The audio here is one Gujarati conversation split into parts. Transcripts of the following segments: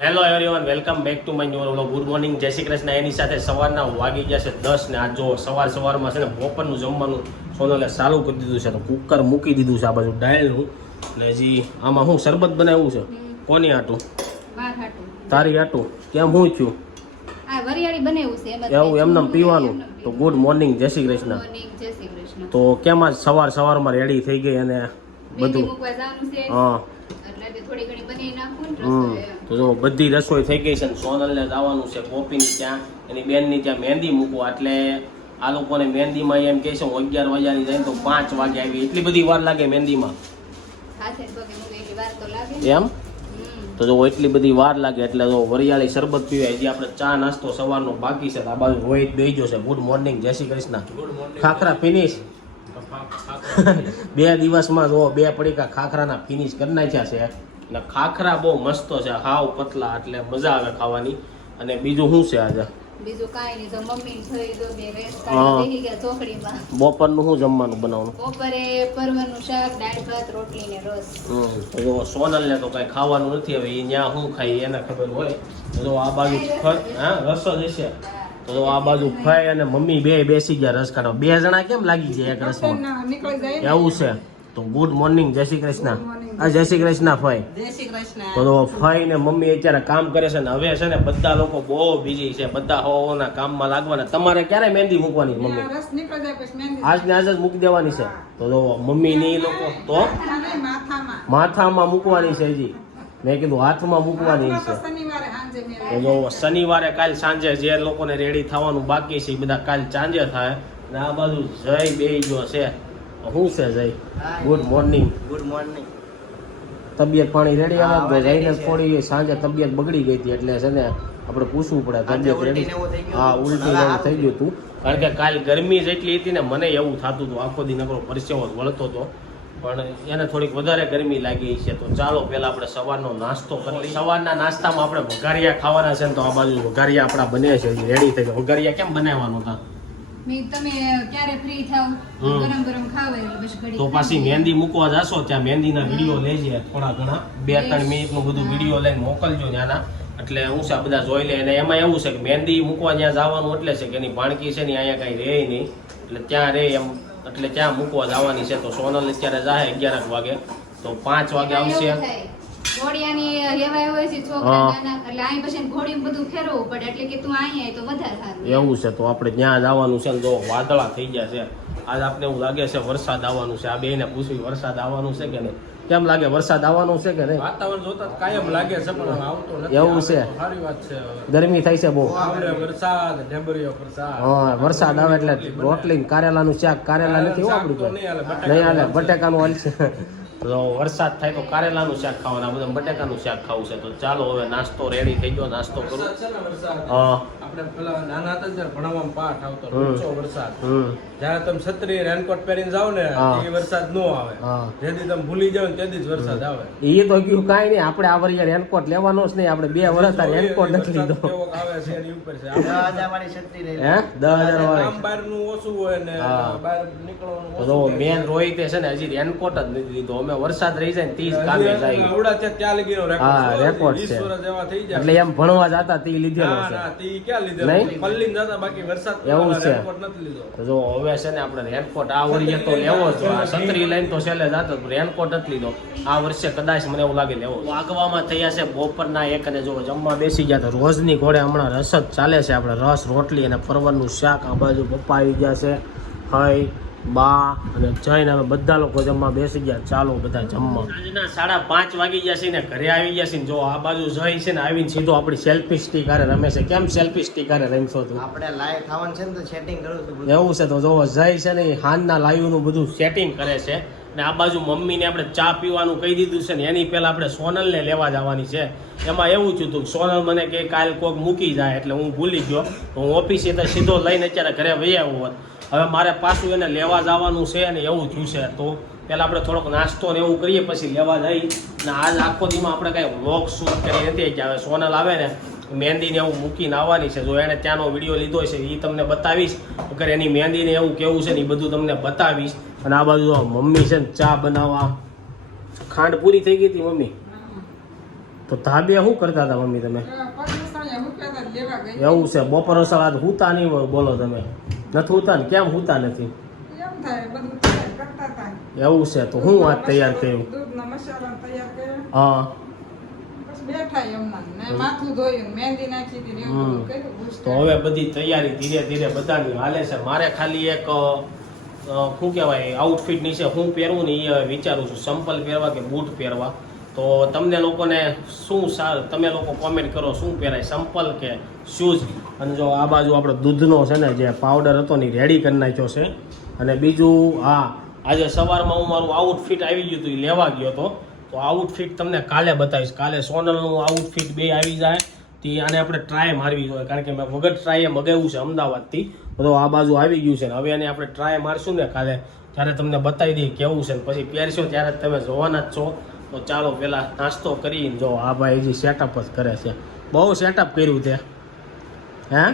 Hello everyone welcome back to my new good morning જય શ્રી કૃષ્ણ. એની સાથે સવારના વાગી ગયા છે દસ ને આ જો સવાર સવારમાં છે ને બપોરનું જમવાનું સોનલે ચાલુ કરી દીધું છે. તો કુકર મૂકી દીધું છે આ બાજુ ડાયલનું ને હજી આમાં હું શરબત બનાવ્યું છે? કોની આટું તારી આટું કેમ હું થયું? એવું એમને પીવાનું? તો ગુડ મોર્નિંગ જય શ્રી કૃષ્ણ. તો કેમ આજ સવાર સવારમાં રેડી થઈ ગઈ અને બધું? હા. થોડી ઘણી બનાવી નાખું હમ. તો જો બધી રસોઈ થઈ ગઈ છે ને સોનલને જવાનું છે ગોપીની ત્યાં. એની બેનની ત્યાં મહેંદી મૂકવા એટલે આ લોકોને મહેંદીમાં એમ કહે છે હું અગિયાર વાગ્યાની જાય તો પાંચ વાગે આવી. એટલી બધી વાર લાગે મહેંદીમાં. એમ? તો જો એટલી બધી વાર લાગે. એટલે જો વરિયાળી શરબત પીવાય જે આપણે ચા નાસ્તો સવારનો બાકી છે. તો આ બાજુ રોહિત બેહી છે. ગુડ મોર્નિંગ જય શ્રી કૃષ્ણ. ખાખરા ફિનિશ બે દિવસમાં જો બે પડીકા ખાખરાના ફિનિશ કરી નાખ્યા છે. અને ખાખરા બહુ મસ્ત છે હાવ પતલા એટલે મજા આવે ખાવાની. અને બીજું શું છે આજે? બીજું કાંઈ નહીં તો મમ્મી થઈ તો બે રેસ હા. કાઢી ગયા ચોકડીમાં બપોરનું શું જમવાનું બનાવવાનું? બપોરે પરવરનું શાક દાળ ભાત રોટલી ને રસ હમ, તો જો સોનલને તો કાંઈ ખાવાનું નથી હવે એ ત્યાં શું ખાઈ એને ખબર હોય. તો જો આ બાજુ હા રસ જ હશે. તો આ બાજુ ભાઈ અને મમ્મી બે બેસી ગયા રસ કાઢો બે જણા કેમ લાગી જાય એક રસમાં? એવું છે. તો ગુડ મોર્નિંગ જય શ્રી કૃષ્ણ. આ જય શ્રી કૃષ્ણ ફાઈ. જય શ્રી કૃષ્ણ. તો જો ફાઈ ને મમ્મી અત્યારે કામ કરે છે ને હવે છે ને બધા લોકો બહુ બિઝી છે. બધા હોવાના કામમાં લાગવાના. તમારે ક્યારે મહેંદી મૂકવાની મમ્મી? આજ ને આજ જ મૂકી દેવાની છે. તો જો મમ્મી ની લોકો તો? માથામાં. મૂકવાની છે હજી. મેં કીધું હાથમાં મૂકવાની છે. તો શનિવારે સાંજે તો મેળવે. જો શનિવારે કાલ સાંજે જે લોકોને રેડી થવાનું બાકી છે એ બધા કાલ સાંજે થાય. અને આ બાજુ જય બે જો છે શું છે જય? ગુડ મોર્નિંગ ગુડ મોર્નિંગ તબિયત પાણી રેડી આવે જઈને થોડી સાંજે તબિયત બગડી ગઈ હતી એટલે છે ને આપણે પૂછવું પડે તબિયત રેડી ઉલટીને એવું થઈ ગયું હા ઉલટી થઈ ગયું હતું. કારણ કે કાલ ગરમી જેટલી હતી ને મને એવું થતું હતું આખો દી નકરો પરસેવો જ વળતો હતો. પણ એને થોડીક વધારે ગરમી લાગી છે તો ચાલો પેલા આપણે સવારનો નાસ્તો કરી સવારના નાસ્તામાં આપણે વઘારિયા ખાવાના છે ને તો આ બાજુ વઘારિયા આપણા બને છે રેડી થઈ ગયા. વઘારિયા કેમ બનાવવાનું હતા? તો પાછી મહેંદી મૂકવા જાશો ત્યાં મહેંદીના વીડિયો લેજે થોડા ઘણા. બે ત્રણ મિનિટનું બધું વીડિયો લઈને મોકલજો ત્યાંના. એટલે હું છે બધા જોઈ લે. અને એમાં એવું છે કે મહેંદી મૂકવા ત્યાં જવાનું એટલે છે કે એની ભાણકી છે ને અહીંયા કાંઈ રહે નહીં. એટલે ત્યાં રહે એમ. એટલે ત્યાં મૂકવા જવાની છે. તો સોનલ અત્યારે જાય અગિયાર વાગે. તો પાંચ વાગે આવશે. ઘોડિયાની લેવાય હોય છે છોકરા નાના એટલે અહીં પછી ઘોડીને બધું ફેરવવું પડે. એટલે કે તું અહીંયા તો વધારે સારું એવું છે તો આપણે ત્યાં જવાનું છે ને જો વાદળા થઈ ગયા છે. આજ આપણે એવું લાગે છે વરસાદ આવવાનું છે. આ બેને પૂછ્યું વરસાદ આવવાનું છે કે નહીં? કેમ લાગે વરસાદ આવવાનું છે કે નહીં? વાતાવરણ જોતા કાયમ લાગે છે પણ આવતો નથી. એવું છે. સારી વાત છે ગરમી થાય છે બહુ. વરસાદ ઢેબરીયો વરસાદ. હા વરસાદ આવે એટલે રોટલી કારેલાનું શાક કારેલા નથી પાસે. નહીં હાલે, નહીં હાલે બટાકાનું બટેકાનું હાલશે તો વરસાદ થાય તો કારેલાનું શાક ખાવાનું આ બધા બટાકાનું શાક ખાવું છે. તો ચાલો હવે નાસ્તો રેડી થઈ ગયો નાસ્તો કરું. ને હા. આપણે પેલા નાના હતા ત્યારે ભણવામાં પાઠ આવતો ઊંચો વરસાદ. જયારે તમે છત્રી રેનકોટ પહેરીને જાવ ને. એ વરસાદ નો આવે. જેથી તમે ભૂલી જાવ ને તેથી જ વરસાદ આવે. એ તો કયું કાંઈ નહીં આપણે આ વર્ષે રેનકોટ લેવાનો જ નહીં આપણે બે વર્ષ તાર રેનકોટ નથી લીધો. આવે છે એની ઉપર છે. દસ હજાર વાળી છત્રી લઈ હે? દસ હજાર કામ વાળી બહારનું ઓછું હોય ને બહાર નીકળવાનું. મેન રોહિતે છે ને હજી રેનકોટ જ નથી લીધો. અમે વરસાદ રહી જાય ને તી જ કામે જાય. આવડા ત્યાં ત્યાં લગીનો રેકોર્ડ હા, છે. રેકોર્ડ છે. એટલે એમ ભણવા જતા તે લીધેલો ના છે. નહીં? પલ્લીને જતા બાકી વરસાદ એવું છે. રેનકોટ નથી લીધો. જો હવે છે ને આપણે રેનકોટ આ વર્ષે તો લેવો જ. આ છત્રી લઈને તો છેલ્લે જતો. જ. રેનકોટ નથી લીધો. આ વર્ષે કદાચ મને એવું લાગે લેવો વાગવામાં થયા છે બપોરના એક અને જો જમવા બેસી ગયા તો રોજની ઘોડે હમણાં રસ જ ચાલે છે. આપણે રસ રોટલી અને ફરવાનું શાક આ બાજુ પપ્પા આવી ગયા છે. હઈ બા અને જઈને અમે બધા લોકો જમવા બેસી ગયા. ચાલો બધા જમવા. આજના સાડા પાંચ વાગી ગયા છે ને ઘરે આવી ગયા છે ને જો આ બાજુ જઈ છે ને આવીને સીધો આપણી સેલ્ફી સ્ટીક હારે રમે છે. કેમ સેલ્ફી સ્ટીક હારે રમશો તું? આપણે લાઈવ થવાનું છે ને તો સેટિંગ કરું છું એવું છે તો જોવો જઈ છે ને એ હાનના લાઈવનું બધું સેટિંગ કરે છે. ને આ બાજુ મમ્મીને આપણે ચા પીવાનું કહી દીધું છે ને એની પહેલા આપણે સોનલને લેવા જવાની છે. એમાં એવું થયું હતું કે સોનલ મને કે કાલ કોક મૂકી જાય એટલે હું ભૂલી ગયો. તો હું ઓફિસે તો સીધો લઈને અત્યારે ઘરે વહી આવ્યો હોત. હવે મારે પાછું એને લેવા જવાનું છે અને એવું થયું છે તો પહેલાં આપણે થોડોક નાસ્તો ને એવું કરીએ પછી લેવા જઈ. ને આજ આખો દીમાં આપણે કાંઈ વ્લોગ શૂટ કરી નથી કે હવે સોનલ આવે ને મહેંદીને એવું મૂકીને આવવાની છે. જો એણે ત્યાંનો વીડિયો લીધો છે એ તમને બતાવીશ. અગર એની મહેંદીને એવું કેવું છે ને એ બધું તમને બતાવીશ. અને આ બાજુ મમ્મી છે ને ચા બનાવવા. ખાંડ પૂરી થઈ ગઈ હતી મમ્મી? તો ધાબે શું કરતા હતા મમ્મી તમે? એવું છે બપોર સવાર હુતા નહીં બોલો તમે. નથી હુતા ને કેમ ઉતા નથી? એવું છે તો હું વાત તૈયાર કર્યું. હા. તો હવે બધી તૈયારી ધીરે ધીરે બધાની હાલે છે. મારે ખાલી એક શું કહેવાય આઉટફિટ નીચે હું પહેરવું ને એ વિચારું છું. સંપલ પહેરવા કે બૂટ પહેરવા? તો તમને લોકોને શું સારું તમે લોકો કોમેન્ટ કરો, શું પહેરાય? સંપલ કે શૂઝ અને જો આ બાજુ આપણો દૂધનો છે ને, જે પાવડર હતો ને રેડી કરી નાખ્યો છે. અને બીજું, હા, આજે સવારમાં હું મારું આઉટફિટ આવી ગયું હતું, એ લેવા ગયો હતો. તો આઉટફિટ તમને કાલે બતાવીશ. કાલે સોનલનું આઉટફિટ બે આવી જાય. તે આને આપણે ટ્રાય મારવી જોઈએ, કારણ કે મેં વગર ટ્રાય મગાવ્યું છે અમદાવાદથી. તો આ બાજુ આવી ગયું છે ને, હવે એને આપણે ટ્રાય મારશું ને કાલે. ત્યારે તમને બતાવી દઈએ કેવું છે ને, પછી પહેરશો ત્યારે તમે જોવાના જ છો. તો ચાલો પહેલાં નાસ્તો કરીને જો આ ભાઈ હજી સેટઅપ જ કરે છે. બહુ સેટઅપ કર્યું છે. હે?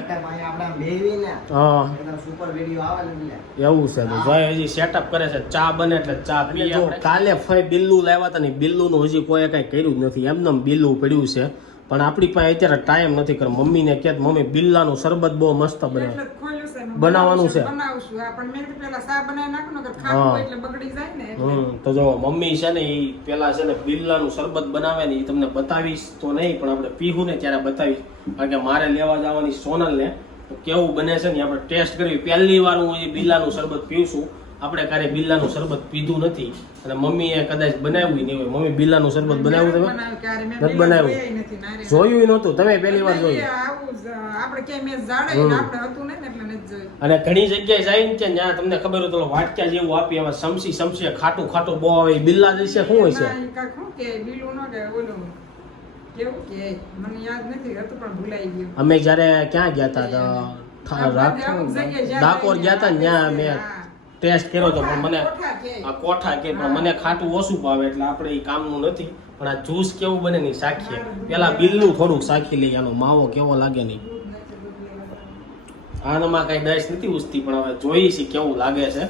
એવું છે. ભાઈ હજી સેટઅપ કરે છે. ચા બને એટલે ચા પીએ જો કાલે ફઈ બિલ્લું લાવ્યા હતા ને બિલ્લુનું હજી કોઈ કાંઈ કર્યું જ નથી. એમને બિલ્લું પડ્યું છે. પણ આપણી પાસે અત્યારે ટાઈમ નથી. કર મમ્મીને ને કે મમ્મી બિલ્લાનું શરબત બહુ મસ્ત બને. બનાવવાનું છે. બનાવશું પણ મેં પેલા સા બનાવી નાખો ને હા. ખાવું એટલે બગડી જાય ને હમ તો જો મમ્મી છે ને એ પેલા છે ને બિલ્લાનું શરબત બનાવે ને એ તમને બતાવીશ તો નહીં પણ આપણે પીવું ને ત્યારે બતાવીશ કારણ કે મારે લેવા જવાની સોનલને તો કેવું બને છે ને આપણે ટેસ્ટ કરવી પહેલી વાર હું એ બિલ્લાનું શરબત પીવશું આપણે ક્યારે બિલ્લાનું શરબત પીધું નથી અને મમ્મીએ કદાચ બનાવ્યું નહીં હોય. મમ્મી બિલ્લાનું શરબત બનાવ્યું તમે? નથી બનાવ્યું. જોયું નહોતું. તમે પહેલી વાર જોયું? જોયું. અને ઘણી જગ્યાએ જાય ને ત્યાં તમને ખબર હોય તો વાટક્યા જેવું આપી એમાં સમસી સમસી ખાટું ખાટું બહુ આવે. બિલ્લા જશે શું હોય છે? અમે જ્યારે ક્યાં ગયા હતા જ્યાં ડાકોર ગયા હતા ત્યાં મેં. ટેસ્ટ કર્યો હતો પણ મને આ કોઠા કે પણ મને ખાટું ઓછું ભાવે એટલે આપણે એ કામનું નથી. પણ આ જ્યુસ કેવું બને નહીં શાખીએ પેલા બિલનું થોડુંક શાખી લઈએ આનો માવો કેવો લાગે નહીં. આનામાં કઈ દસ નથી ઉસતી પણ હવે જોઈએ છીએ કેવું લાગે છે.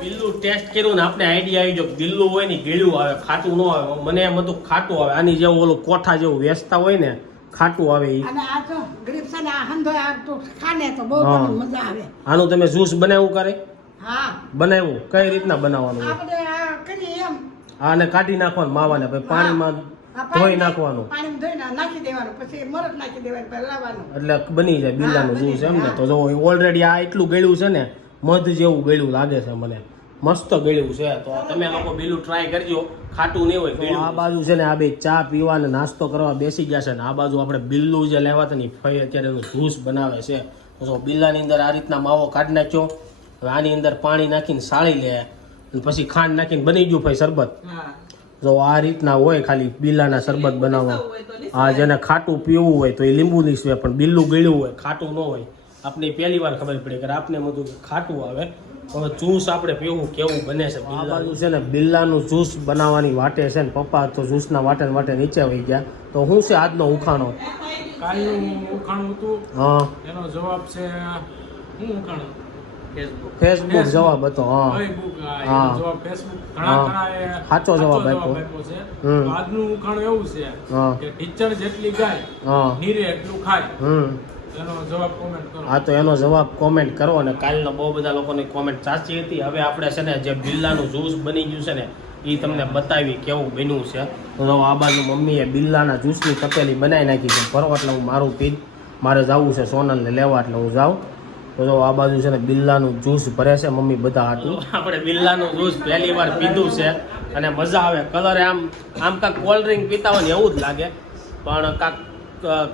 બિલ્લું ટેસ્ટ કર્યું ને આપણે આઈડિયા આવી ગયો બિલ્લું હોય ને ગીળું આવે ખાટું ન આવે. મને એમ હતું ખાટું આવે. આની જેવું ઓલું કોઠા જેવું વેચતા હોય ને ખાટું આવે આનું તમે જ્યુસ બનાવ્યું કરે? હા. બનાવ્યું? કઈ રીતના બનાવવાનું? આપણે આ એમ. આને કાઢી નાખવાનું માવાને પછી પાણીમાં ધોઈ નાખવાનું. પાણીમાં ધોઈને નાખી દેવાનું પછી મરચ નાખી દેવાનું પછી લાવવાનું. એટલે બની જાય બિલ્લાનું હા, બની જ્યુસ એમ ને તો જો ઓલરેડી આ એટલું ગળ્યું છે ને મધ જેવું ગળ્યું લાગે છે મને. મસ્ત ગળ્યું છે. તો તમે લોકો બીલું ટ્રાય કરજો. ખાટું નહીં હોય આ બાજુ છે ને આ બે ચા પીવા અને નાસ્તો કરવા બેસી ગયા છે ને આ બાજુ આપણે બિલ્લું જે લેવાતા ની ફઈ અત્યારે એનું જ્યુસ બનાવે છે. તો જો બિલ્લાની અંદર આ રીતના માવો કાઢી નાખ્યો. હવે આની અંદર પાણી નાખીને સાળી લે અને પછી ખાંડ નાખીને બની ગયું ભાઈ શરબત. જો આ રીતના હોય ખાલી બિલાના શરબત બનાવવા. આ જેને ખાટું પીવું હોય તો એ લીંબુ નીસવે પણ બિલ્લું ગળ્યું હોય ખાટું ન હોય. આપણે પહેલી વાર ખબર પડી કે આપને બધું ખાટું આવે. હવે જ્યુસ આપણે પીવું કેવું બને છે આ બાજુ છે ને બિલ્લાનું જ્યુસ બનાવવાની વાટે છે ને પપ્પા તો જ્યુસના વાટે માટે વાટે નીચે વહી ગયા. તો શું છે આજનો ઉખાણો? કાલનું ઉખાણું હતું. હા. એનો જવાબ છે હું ઉખાણું? ફેસબુક જવાબ હતો હા. ઘણા સાચો જવાબ આપ્યો. છે. આજનું ઉખાણ એવું છે કે ટીચર જેટલી ગાય નીરે એટલું ખાય. એનો જવાબ કોમેન્ટ કરો. હા તો એનો જવાબ કોમેન્ટ કરો અને કાલનો બહુ બધા લોકોની કોમેન્ટ સાચી હતી. હવે આપણે છે ને જે બિલ્લાનું જ્યુસ બની ગયું છે ને એ તમને બતાવી કેવું બન્યું છે. તો આ બાજુ મમ્મીએ બિલ્લાના જ્યુસની તપેલી બનાવી નાખી છે. ફરો એટલે હું મારું પીન મારે જવું છે સોનલને લેવા એટલે હું જાઉં. તો જો આ બાજુ છે ને બિલ્લાનું જ્યુસ ભરે છે મમ્મી બધા હાટું. આપણે બિલ્લાનું જ્યુસ પહેલી વાર પીધું છે અને મજા આવે. કલર આમ આમ કાંક કોલ્ડ ડ્રિંક પીતા હોય ને એવું જ લાગે. પણ કાંક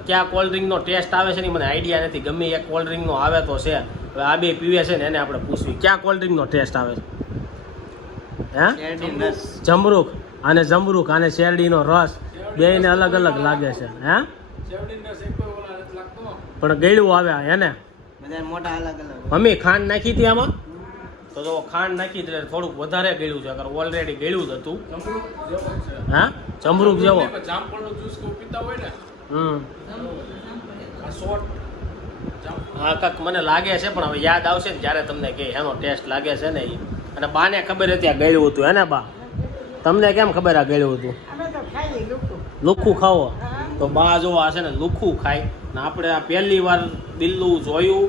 ક્યાં કોલ્ડ ડ્રિંકનો ટેસ્ટ આવે છે ને મને આઈડિયા નથી. ગમે એક કોલ્ડ ડ્રિંકનો આવે તો છે. હવે આ બે પીવે છે ને એને આપણે પૂછવી. ક્યાં કોલ્ડ ડ્રિંકનો ટેસ્ટ આવે છે? હે? જમરૂખ. આને જમરૂખ આને શેરડીનો રસ. બેયને અલગ અલગ લાગે છે. હે? પણ ગળ્યું આવે એને. બધા મોટા અલગ અલગ મમ્મી ખાંડ નાખી હતી આમાં? તો જો ખાંડ નાખી એટલે થોડુંક વધારે ગળ્યું છે અગર ઓલરેડી ગળ્યું જ હતું. હા? જમરૂખ જેવો. જામફળનો જ્યુસ કોઈ પીતા હોય ને? હમ. આ શોર્ટ જામ હા કાક મને લાગે છે પણ હવે યાદ આવશે ને જ્યારે તમને કે એનો ટેસ્ટ લાગે છે ને એ અને બાને ખબર હતી આ ગળ્યું હતું હે ને બા? તમને કેમ ખબર આ ગળ્યું હતું? લુખ્ખું ખાવો? તો બા જો આ છે ને લુખું ખાય. ને આપણે આ પહેલી વાર બિલ્લું જોયું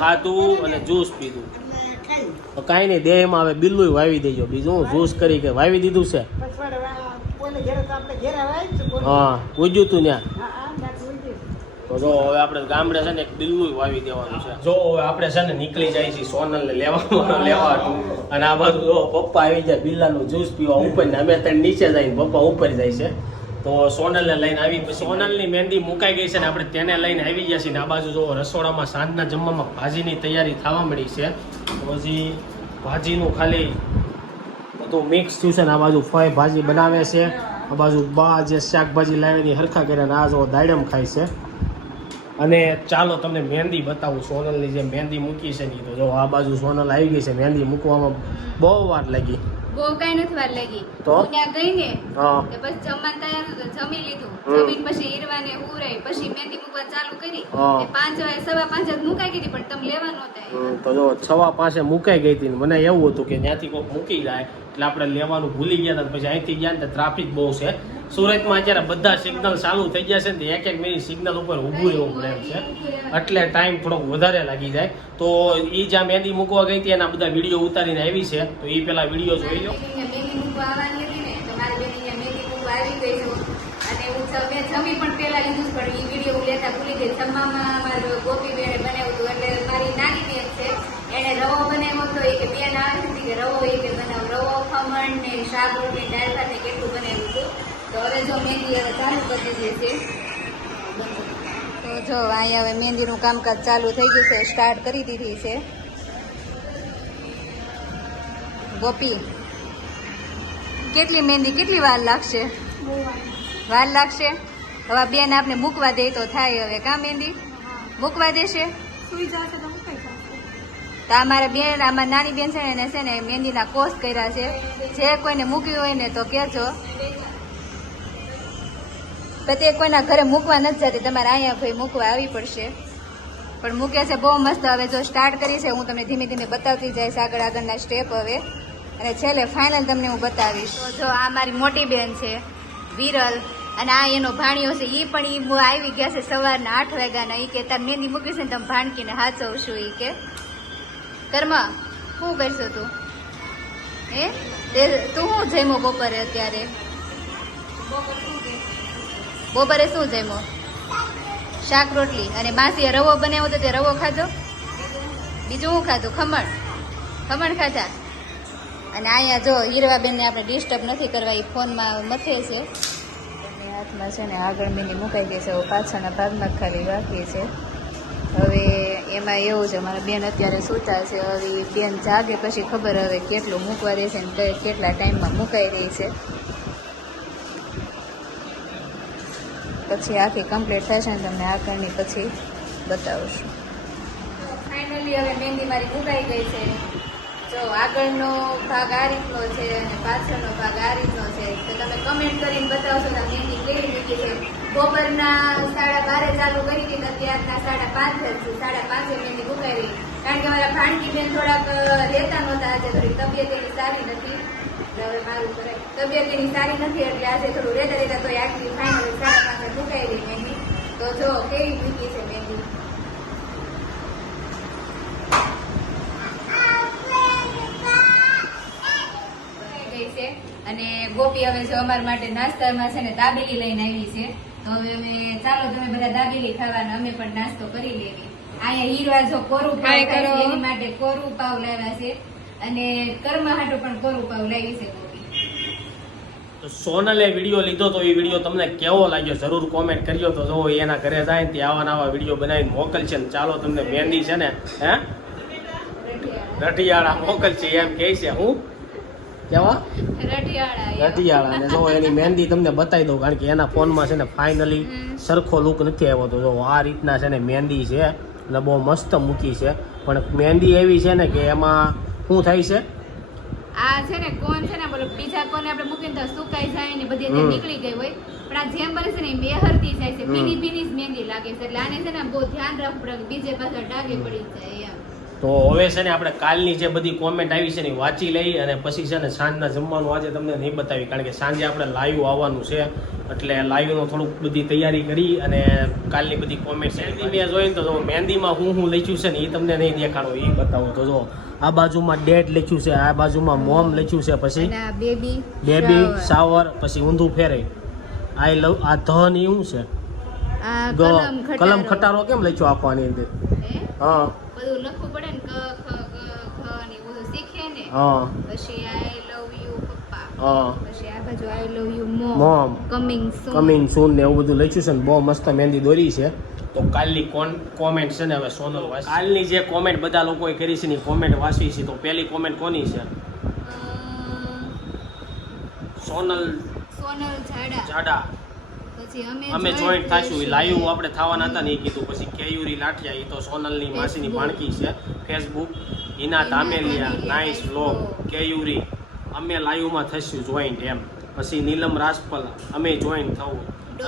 ખાધું અને જ્યુસ પીધું. તો કાંઈ નહીં દેહમાં હવે બિલ્લું વાવી દેજો. બીજું જ્યુસ કરી કે વાવી દીધું છે. હા પૂજ્યું તું ત્યાં. તો જો હવે આપણે ગામડે છે ને એક બિલ્લું વાવી દેવાનું છે. જો હવે આપણે છે ને નીકળી જાય છે સોનલને ને લેવાનું અને આ બધું જો પપ્પા આવી જાય બિલ્લાનું જ્યુસ પીવા ઉપર ને અમે ત્યાં નીચે જાય પપ્પા ઉપર જાય છે. તો સોનલને લઈને આવી પછી સોનલની મહેંદી મુકાઈ ગઈ છે ને આપણે તેને લઈને આવી ગયા છીએ ને આ બાજુ જો રસોડામાં સાંજના જમવામાં ભાજીની તૈયારી થવા મળી છે. તો હજી ભાજીનું ખાલી બધું મિક્સ થયું છે ને આ બાજુ ફય ભાજી બનાવે છે. આ બાજુ બા જે શાકભાજી લાવીને હરખા કરીને ને આ જો દાડમ ખાય છે. અને ચાલો તમને મહેંદી બતાવું સોનલની જે મહેંદી મૂકી છે ને તો જો આ બાજુ સોનલ આવી ગઈ છે મહેંદી મૂકવામાં બહુ વાર લાગી. બહુ કઈ નથી વાર લાગી. તો? ત્યાં ગઈ ને હા. બસ જમવાનું તૈયાર હતું જમી લીધું. હમ. પછી ઈરવાને ઉરાઈ પછી મહેંદી મૂકવા ચાલુ કરી. પાંચ સવા પાંચ જ મુકાઈ ગઈ પણ તમે લેવા નહોતા તો જો છવા પાસે મુકાઈ ગઈ હતી ને મને એવું હતું કે ત્યાંથી કોઈક મૂકી જાય એટલે આપણે લેવાનું ભૂલી ગયા હતા પછી અહીંથી ગયા ને ટ્રાફિક બહુ છે. સુરતમાં અત્યારે બધા સિગ્નલ ચાલુ થઈ ગયા છે ને એક એક મિનિટ સિગ્નલ ઉપર ઊભું રહેવું પડે એમ છે. એટલે ટાઈમ થોડોક વધારે લાગી જાય. તો એ જ્યાં મહેંદી મૂકવા ગઈ હતી એના બધા વીડિયો ઉતારીને આવી છે. તો એ પેલા વીડિયો જોઈ લો બેનીને મહેંદી મૂકવા આવવાની હતી ને તો મારી બેનીને મહેંદી મૂકવા આવી ગઈ છું અને હું જ- મેં જમી પણ પહેલા લીધું પણ એ વીડિયો હું લેતા ભૂલી ગઈ. જમવામાં મારું ગોપી બેને બનાવ્યું હતું એટલે મારી નાની બેન છે એને રવો બનાવ્યો હતો. એ કે બેન આવે છે કે રવો એ કે બનાવ. રવો ખમણ ને શાક રોટલી દાળ ભાત ને કેટલું બનાવ્યું હતું. તો હવે જો મહેંદી હવે ચાલુ કરી દે છે. તો જો અહીંયા હવે મહેંદીનું કામકાજ ચાલુ થઈ ગયું છે સ્ટાર્ટ કરી દીધી છે. ગોપી કેટલી મહેંદી કેટલી વાર લાગશે? વાર લાગશે? હવે બેન આપણે મૂકવા દે તો થાય હવે કા મહેંદી? મૂકવા દેશે? તો અમારા બેન આમાં નાની બેન છે ને એને છે ને મહેંદીના કોર્સ કર્યા છે. જે કોઈને મૂક્યું હોય ને તો કહેજો. તે કોઈના ઘરે મૂકવા નથી જતી તમારે અહીંયા ભાઈ મૂકવા આવી પડશે. પણ મૂકે છે બહુ મસ્ત. હવે જો સ્ટાર્ટ કરી છે હું તમને ધીમે ધીમે બતાવતી જઈશ આગળ આગળના સ્ટેપ હવે. અને છેલ્લે ફાઇનલ તમને હું બતાવીશ. તો જો આ મારી મોટી બેન છે વિરલ. અને આ એનો ભાણિયો છે એ પણ એ આવી ગયા છે સવારના આઠ વાગ્યાના. એ કે, તાર મહેંદી મૂકી ને તમે ભાણકીને હાચવશું એ કે. કર્મા, શું કરશો તું? હે? તે શું જમ્યો બપોરે અત્યારે? બપોરે શું જમ્યો? શાક રોટલી. અને માસીએ રવો બનાવ્યો તો તે રવો ખાધો? બીજું શું ખાધું? ખમણ. ખમણ ખાધા? અને અહીંયા જો હીરવાબેનને આપણે ડિસ્ટર્બ નથી કરવા એ ફોનમાં મથે છે. હાથમાં છે ને આગળ મેની મુકાઈ ગઈ છે, હવે પાછળના ભાગમાં ખાલી બાકી છે. હવે એમાં એવું છે, મારા બેન અત્યારે સૂતા છે, હવે બેન જાગે પછી ખબર હવે કેટલું મૂકવા દેશે ને કેટલા ટાઈમમાં મુકાઈ રહી છે. પછી આખી કમ્પ્લીટ થશે ને તમને આગળની પછી બતાવશું. ફાઇનલી હવે મહેંદી મારી મુકાઈ ગઈ છે. જો આગળનો ભાગ આ રીતનો છે અને પાછળનો ભાગ આ રીતનો છે, તો તમે કમેન્ટ કરીને બતાવશો તો મહેંદી કેવી મૂકી છે. બપોરના સાડા બારે ચાલુ કરી હતી અત્યારના સાડા પાંચ જ સાડા પાંચે મહેંદી રહી કારણ કે મારા ભાણકી બેન થોડાક રહેતા નહોતા, આજે થોડી તબિયત એની સારી નથી. હવે મારું કરે તબિયત એની સારી નથી, એટલે આજે થોડું રહેતા રહેતા તો આખી ફાઇનલ સાડા પાંચે રહી મહેંદી તો જો, કેવી મૂકી છે મહેંદી ગઈ છે અને ગોપી હવે છે અમારા માટે નાસ્તામાં છે ને દાબેલી લઈને આવી છે. તો હવે અમે ચાલો તમે બધા દાબેલી ખાવાના અમે પણ નાસ્તો કરી લેવી. અહીંયા હીરવા જો કોરું પાવ એની માટે કોરું પાવ લાવ્યા છે. અને કર્મ હાટુ પણ કોરું પાવ લાવી છે સોનલે વીડિયો લીધો તો એ વીડિયો તમને કેવો લાગ્યો જરૂર કોમેન્ટ કર્યો તો જો એના ઘરે જાય ને તે આવા નવા વીડિયો બનાવીને મોકલશે ને ચાલો તમને મહેંદી છે ને હે? રટિયાળા મોકલશે એમ કહે છે. હું? કેવા? રટિયાળા અને જો એની મહેંદી તમને બતાવી દઉં કારણ કે એના ફોનમાં છે ને ફાઇનલી સરખો લુક નથી આવ્યો તો જો આ રીતના છે ને મહેંદી છે અને બહુ મસ્ત મૂકી છે. પણ મહેંદી એવી છે ને કે એમાં શું થાય છે? આ છે ને કોન છે ને બોલો બીજા કોને આપણે મૂકીને તો સુકાઈ જાય ને બધી નીકળી ગઈ હોય. પણ આ જેમ બને છે ને બેહરતી જાય છે. ભીની ભીની જ મહેંદી લાગે છે. એટલે આને છે ને બહુ ધ્યાન રાખવું પડે બીજે પાછળ ડાગે પડી જાય એમ. તો હવે છે ને આપણે કાલની જે બધી કોમેન્ટ આવી છે ને એ વાંચી લઈ અને પછી છે ને સાંજના જમવાનું આજે તમને નહીં બતાવી કારણ કે સાંજે આપણે લાઈવ આવવાનું છે. એટલે લાઈવનો થોડુંક બધી તૈયારી કરી અને કાલની બધી કોમેન્ટ મહેંદી મેં જોઈને તો જો મહેંદીમાં હું હું લખ્યું છે ને એ તમને નહીં દેખાડો એ બતાવો તો જો. આ બાજુમાં ડેટ લખ્યું છે આ બાજુમાં મોમ લખ્યું છે પછી? બેબી બેબી શાવર પછી ઊંધું ફેરે આઈ લવ આ ધન એ એવું છે? આ કલમ ખટારો. કેમ લખ્યો આપવાની અંદર? હે? બધું લખવું પડે ને ક ખ ગ ઘ ને બધું શીખે ને હા. પછી આઈ લવ યુ પપ્પા. હા. પછી આ બાજુ I love you mom. Coming soon coming soon ને એવું બધું લખ્યું છે ને બહુ મસ્ત મહેંદી દોરી છે. તો કાલની કોન કોમેન્ટ છે ને હવે સોનલ વાસી કાલની જે કોમેન્ટ બધા લોકોએ કરી છે ને કોમેન્ટ વાંચી છે. તો પહેલી કોમેન્ટ કોની છે? સોનલ સોનલ જાડા. જાડા. અમે જોઈન્ટ થાશું એ લાઈવ આપણે થવાના હતા ને એ કીધું. પછી કેયુરી લાઠિયા એ તો સોનલની માસીની. ભાણકી છે. Facebook Hina Tameliya nice vlog Keyuri. અમે લાઈવમાં થશું જોઈન્ટ એમ. પછી નીલમ રાજપલ અમે જોઈન્ટ થવું.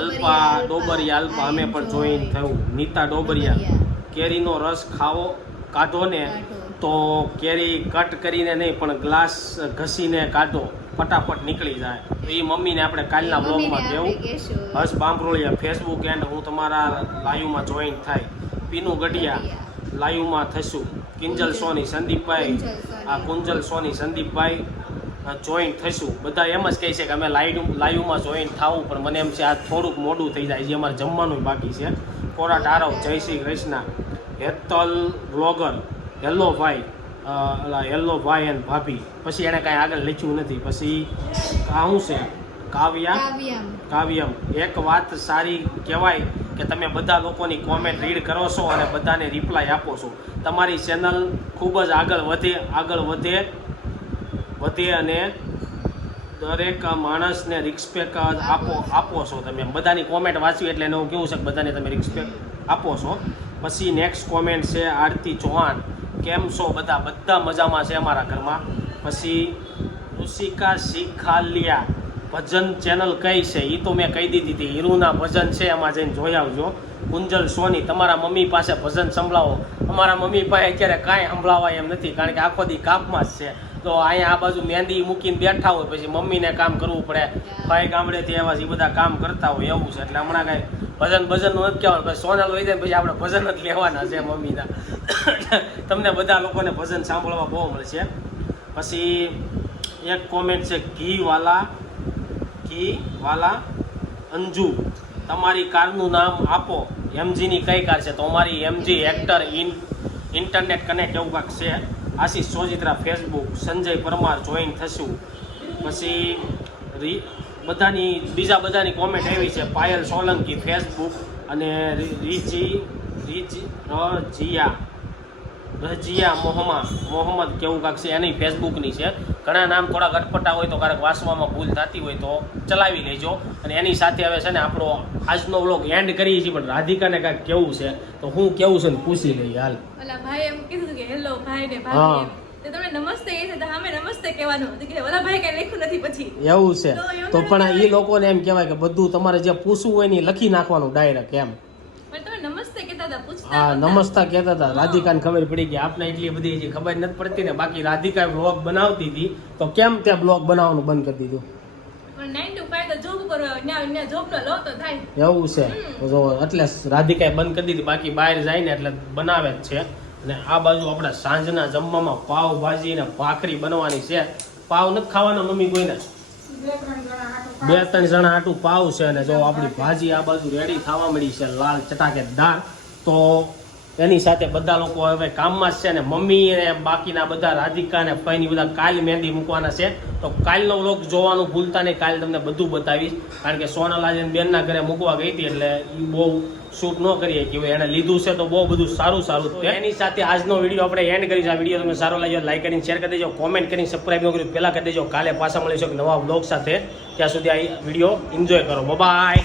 અલ્પા ડોબરિયા અલ્પા અમે પણ. જોઈન્ટ થવું નીતા ડોબરિયા. કેરીનો રસ ખાવો કાઢો ને તો કેરી કટ કરીને નહીં પણ ગ્લાસ ઘસીને કાઢો. ફટાફટ નીકળી જાય. તો એ મમ્મીને આપણે કાલના બ્લોગમાં કેવું હર્ષ બાંભરોળિયા ફેસબુક એન્ડ હું તમારા લાઈવમાં જોઈન થાય. પીનું ગઢિયા લાઈવમાં થશું. કિંજલ સોની સંદીપભાઈ. આ કુંજલ સોની સંદીપભાઈ જોઈન થશું. બધા એમ જ કહે છે કે અમે લાઈવ લાઈવમાં જોઈન થવું પણ મને એમ છે આ થોડુંક મોડું થઈ જાય. છે અમારે જમવાનું બાકી છે. કોરા ટારવ જય શ્રી કૃષ્ણ. હેતલ બ્લોગર હેલો ભાઈ. અલા હેલો ભાઈ અને ભાભી. પછી એણે કાંઈ આગળ લખ્યું નથી. પછી શું છે? કાવ્યા? કાવ્યમ. કાવ્યમ. એક વાત સારી કહેવાય કે તમે બધા લોકોની કોમેન્ટ રીડ કરો છો અને બધાને રિપ્લાય આપો છો. તમારી ચેનલ ખૂબ જ આગળ વધે આગળ વધે વધે અને દરેક માણસને રિસ્પેક્ટ આપો આપો છો તમે. બધાની કોમેન્ટ વાંચવી એટલે એનું કેવું છે કે બધાને તમે રિસ્પેક્ટ આપો છો. પછી નેક્સ્ટ કોમેન્ટ છે આરતી ચૌહાણ. કેમ છો બધા? બધા મજામાં છે અમારા ઘરમાં. પછી ઋષિકા શિખાલિયા ભજન ચેનલ કઈ છે? એ તો મેં કહી દીધી હતી. હીરુના ભજન છે, એમાં જઈને જોઈ આવજો. કુંજલ સોની, તમારા મમ્મી પાસે ભજન સંભળાવો. અમારા મમ્મી પાસે અત્યારે કાંઈ સંભળાવાય એમ નથી, કારણ કે આખો દી કાપમાં જ છે. તો અહીંયા આ બાજુ મહેંદી મૂકીને બેઠા હોય, પછી મમ્મીને કામ કરવું પડે. ભાઈ ગામડેથી એવા જે બધા કામ કરતા હોય એવું છે. એટલે હમણાં કાંઈ ભજન ભજનનું નથી કહેવાનું, પછી સોનલ હોય જાય પછી આપણે ભજન જ લેવાના છે મમ્મીના. તમને બધા લોકોને ભજન સાંભળવા બહુ મળશે. પછી એક કોમેન્ટ છે ઘી વાલા ઘી વાલા અંજુ. તમારી કારનું નામ આપો. એમજીની કઈ કાર છે? તો અમારી MG Astor in internet connect એવું કાંક છે. આશીષ સોજિત્રા ફેસબુક સંજય પરમાર જોઈન થશું. પછી રી બધાની બીજા બધાની કોમેન્ટ આવી છે. પાયલ સોલંકી ફેસબુક અને રીજી રીજ રજિયા. રજિયા મોહમા મોહમ્મદ કેવું કાંક છે? એની ફેસબુકની છે. ઘણા નામ થોડા અટપટા હોય તો ક્યારેક વાંચવામાં ભૂલ થતી હોય તો ચલાવી લેજો. અને એની સાથે હવે છે ને આપણો આજનો વ્લોગ એન્ડ કરીએ છીએ પણ રાધિકાને કાંઈક કેવું છે? તો હું કેવું છે ને પૂછી લઈએ હાલ. ભાઈ એમ કીધું કે હેલો ભાઈ ને હા. તમે નમસ્તે નમસ્તે કહેવાનું કે ઓલા ભાઈ કઈ લખ્યું નથી પછી. એવું છે. તો પણ. એ લોકોને એમ કહેવાય કે બધું તમારે જે પૂછવું હોય ને લખી નાખવાનું ડાયરેક્ટ એમ પણ તમે નમસ્તે કહેતા હતા પૂછતા હા નમસ્તા કહેતા હતા. રાધિકાને ખબર પડી કે આપને એટલી બધી હજી ખબર નથી પડતી ને બાકી રાધિકા બ્લોગ બનાવતી હતી. તો કેમ ત્યાં બ્લોગ બનાવવાનું બંધ કરી દીધું? એવું છે. જો એટલે રાધિકાએ બંધ કરી દીધી. બાકી બહાર જાય ને એટલે બનાવે જ છે. અને આ બાજુ આપણે સાંજના જમવામાં પાવ ભાજી ને ભાખરી બનવાની છે. પાવ નથી ખાવાના મમ્મી કોઈને? બે ત્રણ જણા આટું પાવ છે અને જો આપણી ભાજી આ બાજુ રેડી થવા મળી છે. લાલ ચટાકેદાર તો એની સાથે બધા લોકો હવે કામમાં છે ને મમ્મી અને બાકીના બધા રાધિકા અને ફઈની બધા કાલ મહેંદી મૂકવાના છે. તો કાલનો વ્લોગ જોવાનું ભૂલતા નહીં, કાલે તમને બધું બતાવીશ. કારણ કે સોનલ બેનના ઘરે મૂકવા ગઈ હતી એટલે એ બહુ શૂટ ન કરીએ કે એણે લીધું છે તો બહુ બધું સારું સારું. એની સાથે આજનો વીડિયો આપણે એન્ડ કરીશું આ વીડિયો તમને સારો લાગ્યો લાઈક કરીને શેર કરી દેજો. કોમેન્ટ કરીને સબસ્ક્રાઈબ ન કર્યું પહેલાં કરી દેજો. કાલે પાછા મળીશું નવા વ્લોગ સાથે. ત્યાં સુધી આ વીડિયો એન્જોય કરો. બાય